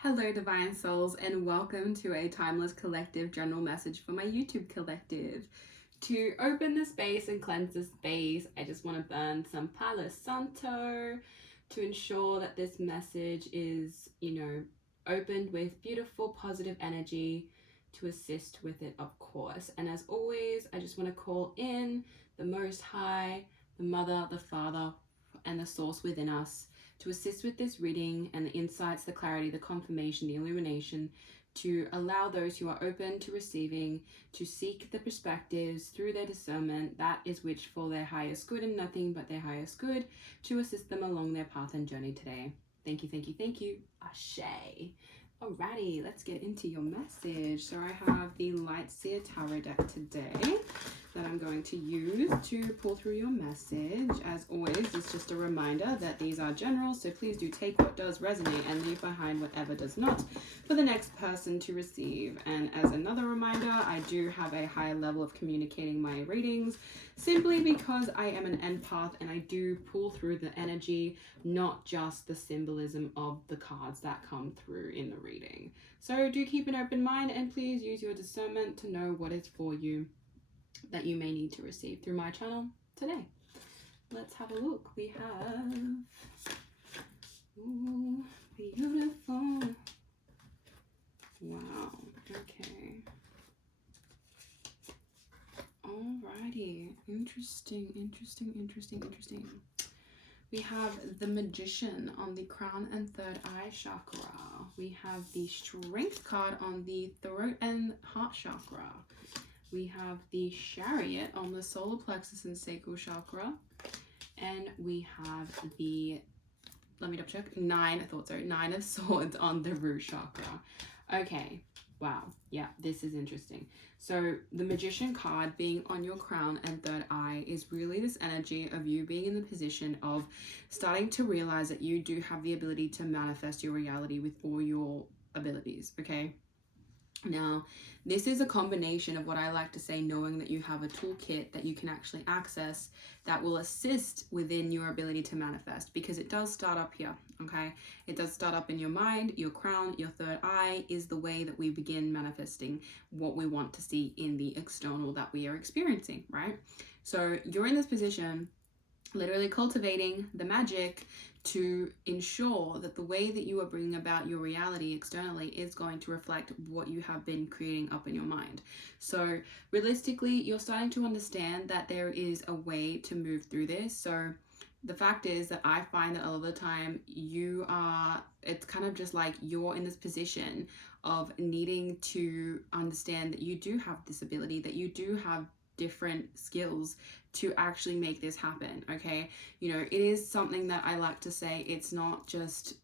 Hello, Divine Souls, and welcome to a Timeless Collective general message for my YouTube collective. To open the space and cleanse the space, I just want to burn some Palo Santo to ensure that this message is, opened with beautiful, positive energy to assist with it, of course. And as always, I just want to call in the Most High, the Mother, the Father, and the Source within us to assist with this reading and the insights, the clarity, the confirmation, the illumination, to allow those who are open to receiving to seek the perspectives through their discernment, that is which for their highest good and nothing but their highest good, to assist them along their path and journey today. Thank you, thank you, thank you. Ashe. Alrighty, let's get into your message. So I have the Light Seer Tarot deck today that I'm going to use to pull through your message. As always, it's just a reminder that these are general, so please do take what does resonate and leave behind whatever does not for the next person to receive. And as another reminder, I do have a higher level of communicating my readings simply because I am an empath and I do pull through the energy, not just the symbolism of the cards that come through in the reading. So do keep an open mind and please use your discernment to know what is for you that you may need to receive through my channel today. Let's have a look. We have, ooh, beautiful. Wow, okay. Alrighty, interesting. We have the Magician on the crown and third eye chakra. We have the Strength card on the throat and heart chakra. We have the Chariot on the solar plexus and sacral chakra. And we have the, let me double check, Nine of Swords on the root chakra. Okay, wow, yeah, this is interesting. So the Magician card being on your crown and third eye is really this energy of you being in the position of starting to realize that you do have the ability to manifest your reality with all your abilities, okay? Now, this is a combination of what I like to say, knowing that you have a toolkit that you can actually access that will assist within your ability to manifest, because it does start up here, okay? It does start up in your mind. Your crown, your third eye is the way that we begin manifesting what we want to see in the external that we are experiencing, right? So you're in this position, literally cultivating the magic to ensure that the way that you are bringing about your reality externally is going to reflect what you have been creating up in your mind. So realistically, you're starting to understand that there is a way to move through this. So the fact is that I find that a lot of the time it's kind of just like you're in this position of needing to understand that you do have this ability, that you do have different skills to actually make this happen, okay? It is something that I like to say, it's not just,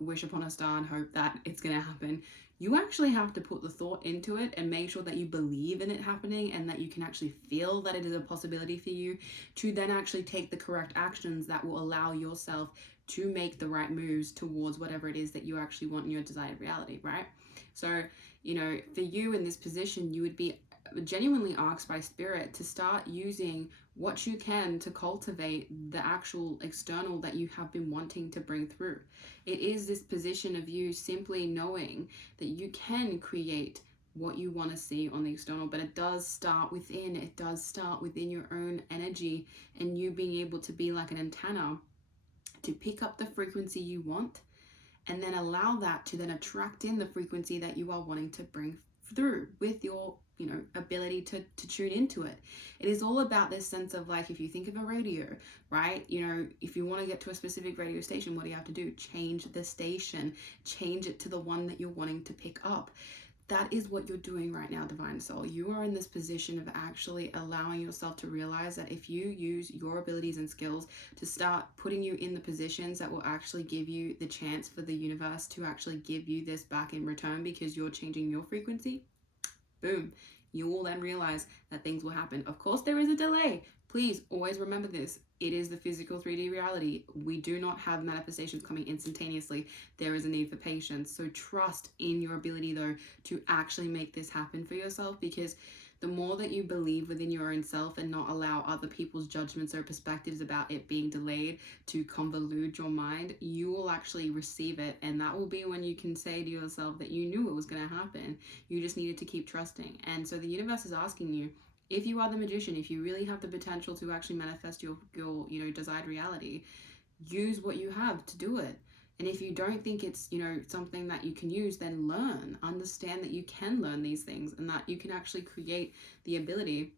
wish upon a star and hope that it's gonna happen. You actually have to put the thought into it and make sure that you believe in it happening and that you can actually feel that it is a possibility for you to then actually take the correct actions that will allow yourself to make the right moves towards whatever it is that you actually want in your desired reality, right? So, for you in this position, you would be genuinely asked by spirit to start using what you can to cultivate the actual external that you have been wanting to bring through. It is this position of you simply knowing that you can create what you want to see on the external, but it does start within. It does start within your own energy and you being able to be like an antenna to pick up the frequency you want and then allow that to then attract in the frequency that you are wanting to bring through with your ability to tune into it. It is all about this sense of, like, if you think of a radio, right? If you want to get to a specific radio station, what do you have to do? Change the station, change it to the one that you're wanting to pick up. That is what you're doing right now, Divine Soul. You are in this position of actually allowing yourself to realize that if you use your abilities and skills to start putting you in the positions that will actually give you the chance for the universe to actually give you this back in return because you're changing your frequency, boom, you will then realize that things will happen. Of course, there is a delay. Please always remember this. It is the physical 3D reality. We do not have manifestations coming instantaneously. There is a need for patience. So trust in your ability, though, to actually make this happen for yourself, because the more that you believe within your own self and not allow other people's judgments or perspectives about it being delayed to convolute your mind, you will actually receive it. And that will be when you can say to yourself that you knew it was going to happen. You just needed to keep trusting. And so the universe is asking you, if you are the magician, if you really have the potential to actually manifest your desired reality, use what you have to do it. And if you don't think it's, something that you can use, then learn, understand that you can learn these things and that you can actually create the ability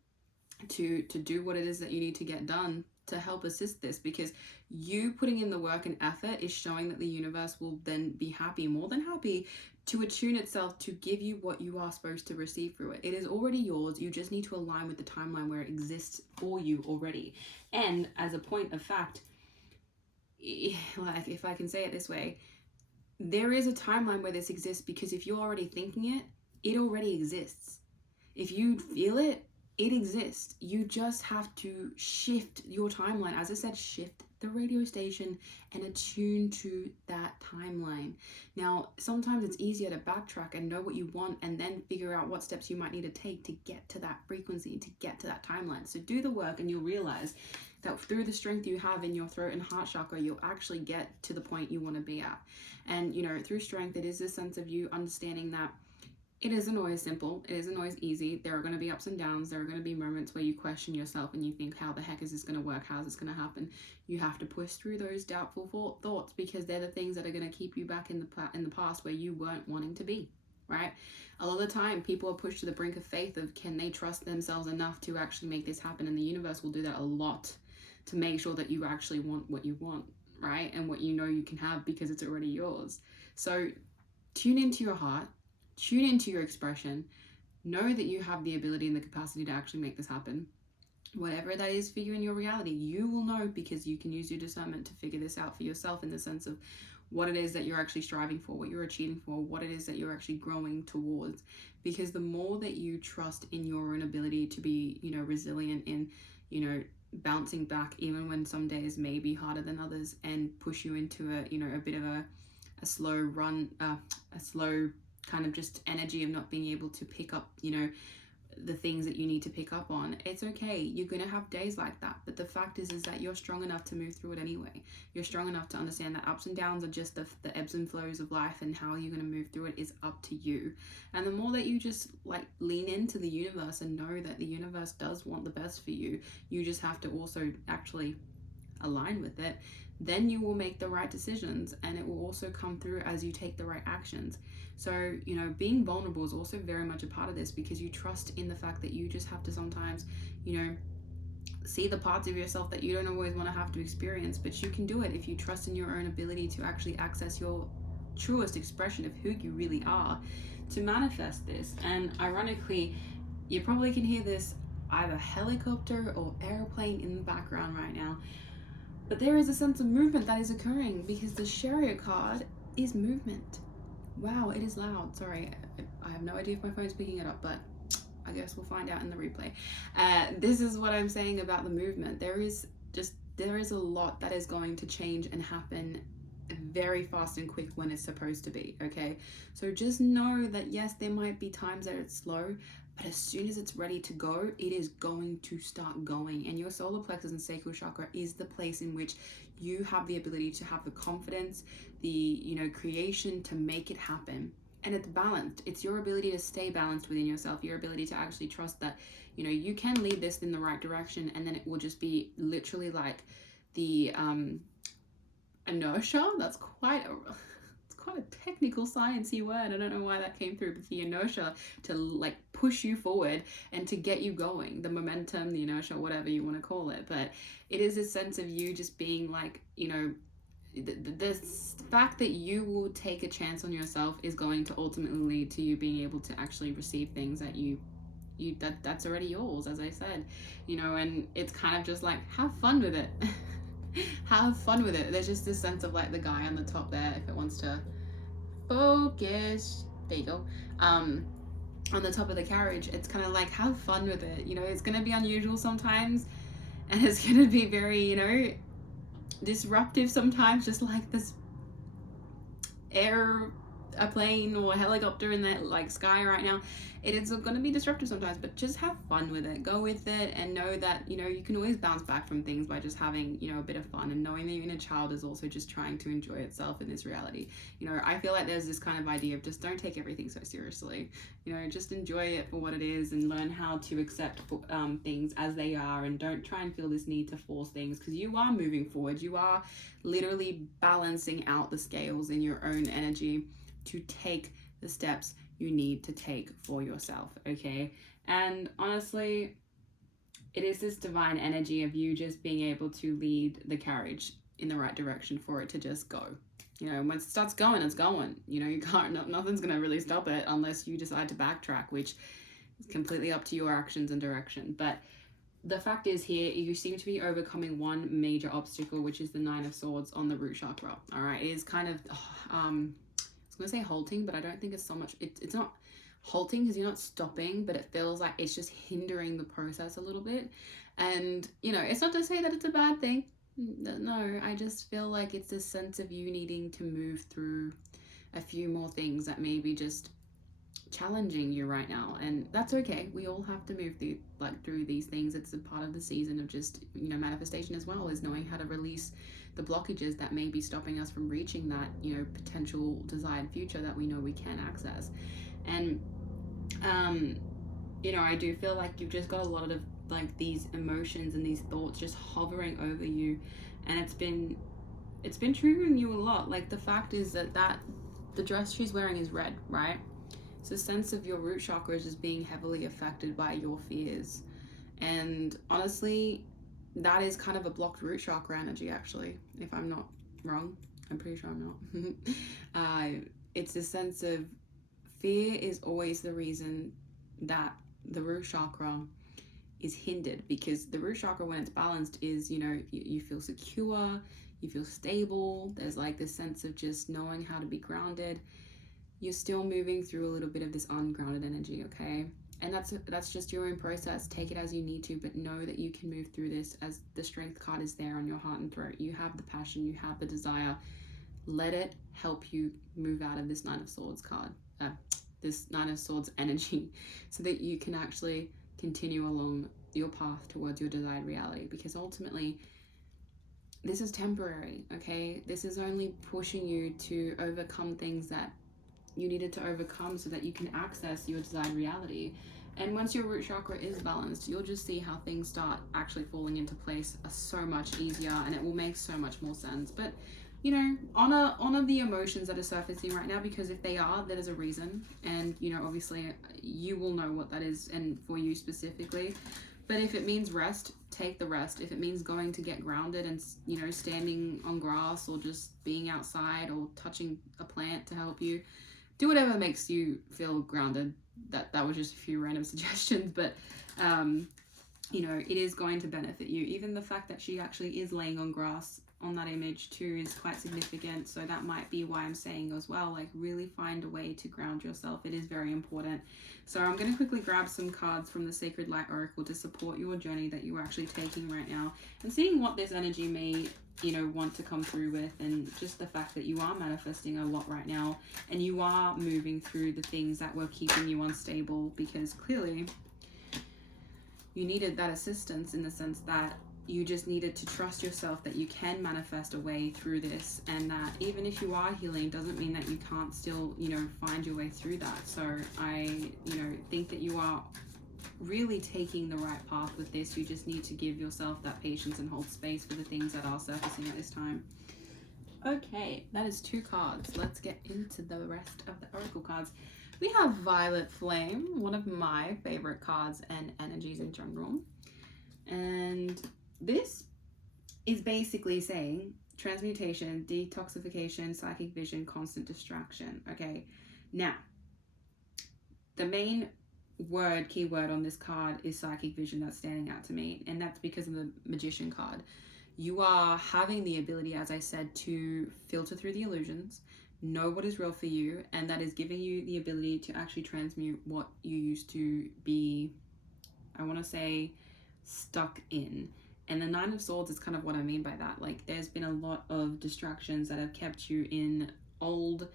to do what it is that you need to get done to help assist this, because you putting in the work and effort is showing that the universe will then be happy, more than happy, to attune itself to give you what you are supposed to receive through it. It is already yours. You just need to align with the timeline where it exists for you already. And as a point of fact, like, if I can say it this way, there is a timeline where this exists, because if you're already thinking it, it already exists. If you feel it, it exists. You just have to shift your timeline. As I said, shift the radio station and attune to that timeline. Now, sometimes it's easier to backtrack and know what you want and then figure out what steps you might need to take to get to that frequency, to get to that timeline. So do the work and you'll realize that through the strength you have in your throat and heart chakra, you'll actually get to the point you want to be at. And, through strength, it is this sense of you understanding that it isn't always simple. It isn't always easy. There are going to be ups and downs. There are going to be moments where you question yourself and you think, how the heck is this going to work? How is this going to happen? You have to push through those doubtful thoughts, because they're the things that are going to keep you back in the past where you weren't wanting to be, right? A lot of the time, people are pushed to the brink of faith of, can they trust themselves enough to actually make this happen? And the universe will do that a lot to make sure that you actually want what you want, right? And what you know you can have, because it's already yours. So tune into your heart. Tune into your expression. Know that you have the ability and the capacity to actually make this happen. Whatever that is for you in your reality, you will know, because you can use your discernment to figure this out for yourself, in the sense of what it is that you're actually striving for, what you're achieving for, what it is that you're actually growing towards. Because the more that you trust in your own ability to be, resilient in, bouncing back even when some days may be harder than others, and push you into a bit of a slow run, a slow kind of just energy of not being able to pick up, the things that you need to pick up on. It's okay. You're going to have days like that. But the fact is that you're strong enough to move through it anyway. You're strong enough to understand that ups and downs are just the ebbs and flows of life, and how you're going to move through it is up to you. And the more that you just lean into the universe and know that the universe does want the best for you, you just have to also actually align with it, then you will make the right decisions, and it will also come through as you take the right actions. So, being vulnerable is also very much a part of this, because you trust in the fact that you just have to sometimes, see the parts of yourself that you don't always want to have to experience, but you can do it if you trust in your own ability to actually access your truest expression of who you really are to manifest this. And ironically, you probably can hear this either helicopter or airplane in the background right now. But there is a sense of movement that is occurring, because the Chariot card is movement. Wow, it is loud. Sorry, I have no idea if my phone's picking it up, but I guess we'll find out in the replay. This is what I'm saying about the movement. There is a lot that is going to change and happen very fast and quick when it's supposed to be, okay? So just know that yes, there might be times that it's slow, but as soon as it's ready to go, it is going to start going. And your solar plexus and sacral chakra is the place in which you have the ability to have the confidence, the creation to make it happen. And it's balanced. It's your ability to stay balanced within yourself, your ability to actually trust that you can lead this in the right direction, and then it will just be literally like the inertia. That's quite a technical sciencey word. I don't know why that came through, but the inertia to push you forward and to get you going, the momentum, the inertia, whatever you want to call it. But it is a sense of you just being the fact that you will take a chance on yourself is going to ultimately lead to you being able to actually receive things that that's already yours, as I said, and it's kind of just have fun with it. Have fun with it. There's just this sense of the guy on the top there, if it wants to focus, there you go, on the top of the carriage. It's kind of have fun with it. It's going to be unusual sometimes, and it's going to be very disruptive sometimes, just like this air a plane or a helicopter in the like sky right now. It is going to be disruptive sometimes, but just have fun with it. Go with it and know that, you know, you can always bounce back from things by just having, you know, a bit of fun, and knowing that your inner child is also just trying to enjoy itself in this reality. You know, I feel like there's this kind of idea of just don't take everything so seriously. You know, just enjoy it for what it is and learn how to accept things as they are, and don't try and feel this need to force things, because you are moving forward. You are literally balancing out the scales in your own energy to take the steps you need to take for yourself, okay? And honestly, it is this divine energy of you just being able to lead the carriage in the right direction for it to just go. You know, when it starts going, it's going. You know, you can't, nothing's gonna really stop it unless you decide to backtrack, which is completely up to your actions and direction. But the fact is here, you seem to be overcoming one major obstacle, which is the Nine of Swords on the root chakra. All right, it is kind of, I was gonna say halting, but I don't think it's so much, it's not halting because you're not stopping, but it feels like it's just hindering the process a little bit. And, you know, it's not to say that it's a bad thing. No, I just feel like it's this sense of you needing to move through a few more things that maybe just challenging you right now, and that's okay. We all have to move through these things. It's a part of the season of just, you know, manifestation as well, is knowing how to release the blockages that may be stopping us from reaching that, you know, potential desired future that we know we can access. And you know, I do feel like you've just got a lot of like these emotions and these thoughts just hovering over you, and it's been triggering you a lot. Like, the fact is that the dress she's wearing is red, right? So, sense of your root chakra is just being heavily affected by your fears. And honestly, that is kind of a blocked root chakra energy, actually, if I'm not wrong. I'm pretty sure I'm not. It's a sense of fear is always the reason that the root chakra is hindered, because the root chakra, when it's balanced, is, you know, you feel secure, you feel stable. There's like this sense of just knowing how to be grounded. You're still moving through a little bit of this ungrounded energy, okay? And that's just your own process. Take it as you need to, but know that you can move through this, as the strength card is there on your heart and throat. You have the passion, you have the desire. Let it help you move out of this Nine of Swords card, this Nine of Swords energy, so that you can actually continue along your path towards your desired reality. Because ultimately, this is temporary, okay? This is only pushing you to overcome things that you needed to overcome so that you can access your desired reality. And once your root chakra is balanced, you'll just see how things start actually falling into place so much easier, and it will make so much more sense. But, you know, honor the emotions that are surfacing right now, because if they are, there's a reason. And, you know, obviously you will know what that is, and for you specifically. But if it means rest, take the rest. If it means going to get grounded and, you know, standing on grass or just being outside or touching a plant to help you, do whatever makes you feel grounded. That was just a few random suggestions, but you know, it is going to benefit you. Even the fact that she actually is laying on grass on that image too is quite significant. So that might be why I'm saying as well, like, really find a way to ground yourself. It is very important. So I'm going to quickly grab some cards from the Sacred Light Oracle to support your journey that you are actually taking right now, and seeing what this energy may, you know, want to come through with. And just the fact that you are manifesting a lot right now, and you are moving through the things that were keeping you unstable, because clearly you needed that assistance, in the sense that you just needed to trust yourself that you can manifest a way through this, and that even if you are healing, doesn't mean that you can't still, you know, find your way through that. So I, you know, think that you are really taking the right path with this. You just need to give yourself that patience and hold space for the things that are surfacing at this time. Okay, that is 2 cards. Let's get into the rest of the oracle cards. We have Violet Flame, one of my favorite cards and energies in general. And this is basically saying transmutation, detoxification, psychic vision, constant distraction. Okay, now the main keyword on this card is psychic vision that's standing out to me, and that's because of the Magician card. You are having the ability, as I said, to filter through the illusions, know what is real for you, and that is giving you the ability to actually transmute what you used to be, I want to say, stuck in. And the Nine of Swords is kind of what I mean by that. Like, there's been a lot of distractions that have kept you in old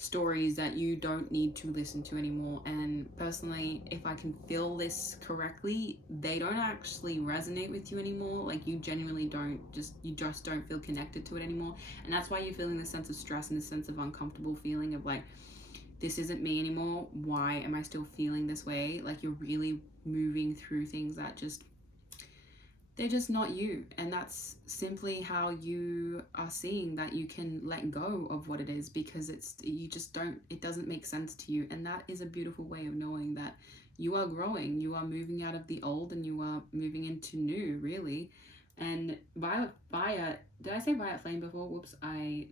stories that you don't need to listen to anymore. And personally, if I can feel this correctly, they don't actually resonate with you anymore. Like, you genuinely don't, you just don't feel connected to it anymore. And that's why you're feeling this sense of stress and this sense of uncomfortable feeling of like, this isn't me anymore. Why am I still feeling this way? Like, you're really moving through things that just, they're just not you. And that's simply how you are seeing that you can let go of what it is, because you just don't, it doesn't make sense to you. And that is a beautiful way of knowing that you are growing, you are moving out of the old and you are moving into new, really. And violet fire, did I say violet flame before? Whoops, I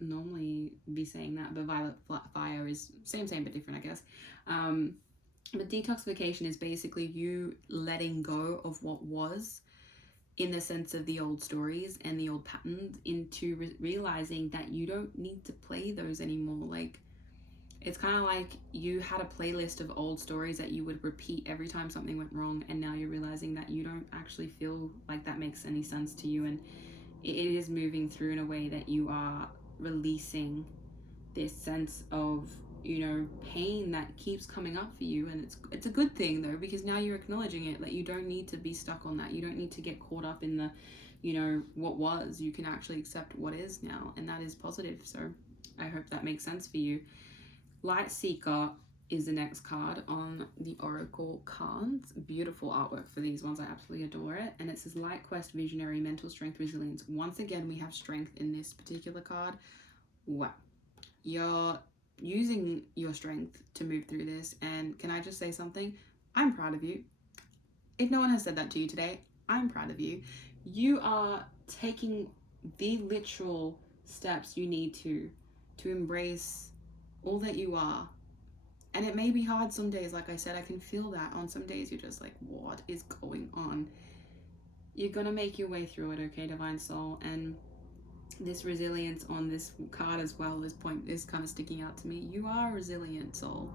normally be saying that, but violet fire is same but different, I guess. But detoxification is basically you letting go of what was, in the sense of the old stories and the old patterns, into realizing that you don't need to play those anymore. Like, it's kind of like you had a playlist of old stories that you would repeat every time something went wrong, and now you're realizing that you don't actually feel like that makes any sense to you, and it is moving through in a way that you are releasing this sense of, pain that keeps coming up for you. And it's a good thing though, because now you're acknowledging it. Like, you don't need to be stuck on that. You don't need to get caught up in the, what was. You can actually accept what is now, and that is positive. So I hope that makes sense for you. Light Seeker is the next card on the Oracle cards. Beautiful artwork for these ones. I absolutely adore it. And it says Light Quest, Visionary, Mental Strength, Resilience. Once again, we have strength in this particular card. Wow. You're using your strength to move through this. And can I just say something? I'm proud of you. If no one has said that to you today, I'm proud of you. You are taking the literal steps you need to embrace all that you are. And it may be hard some days. Like I said, I can feel that. On some days you're just like, what is going on? You're gonna make your way through it, okay, Divine Soul? And this resilience on this card as well is kind of sticking out to me. You are a resilient soul.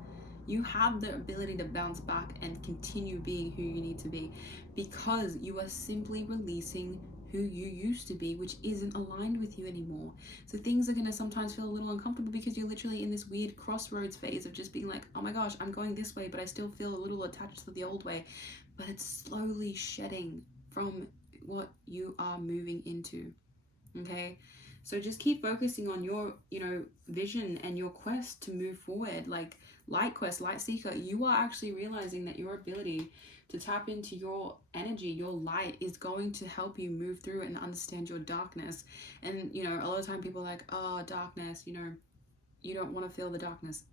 You have the ability to bounce back and continue being who you need to be, because you are simply releasing who you used to be, which isn't aligned with you anymore. So things are going to sometimes feel a little uncomfortable, because you're literally in this weird crossroads phase of just being like, oh my gosh, I'm going this way, but I still feel a little attached to the old way. But it's slowly shedding from what you are moving into. Okay, so just keep focusing on your vision and your quest to move forward. Like Light Quest, Light Seeker, you are actually realizing that your ability to tap into your energy, your light, is going to help you move through and understand your darkness. And a lot of time people are like, oh, darkness, you don't want to feel the darkness.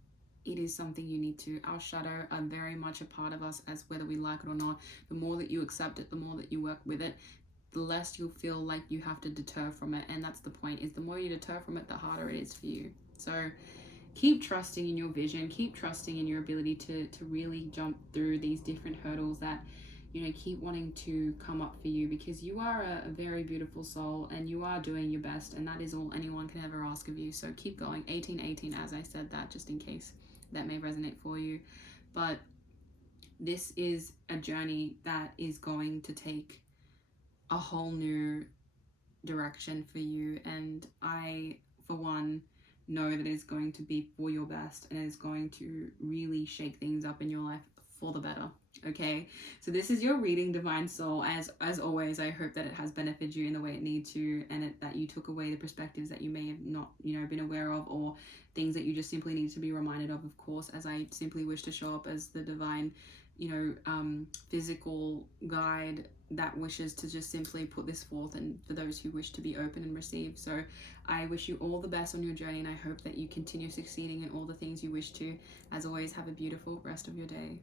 It is something you need to. Our shadow are very much a part of us, as whether we like it or not. The more that you accept it, the more that you work with it, the less you'll feel like you have to deter from it. And that's the point, is the more you deter from it, the harder it is for you. So keep trusting in your vision, keep trusting in your ability to really jump through these different hurdles that keep wanting to come up for you, because you are a very beautiful soul and you are doing your best, and that is all anyone can ever ask of you. So keep going. 1818, as I said that just in case that may resonate for you. But this is a journey that is going to take a whole new direction for you, and I, for one, know that it's going to be for your best, and it's going to really shake things up in your life for the better. Okay, so this is your reading, Divine Soul. As always, I hope that it has benefited you in the way it needs to, and that you took away the perspectives that you may have not been aware of, or things that you just simply need to be reminded of course, as I simply wish to show up as the divine physical guide that wishes to just simply put this forth, and for those who wish to be open and receive. So I wish you all the best on your journey, and I hope that you continue succeeding in all the things you wish to. As always, have a beautiful rest of your day.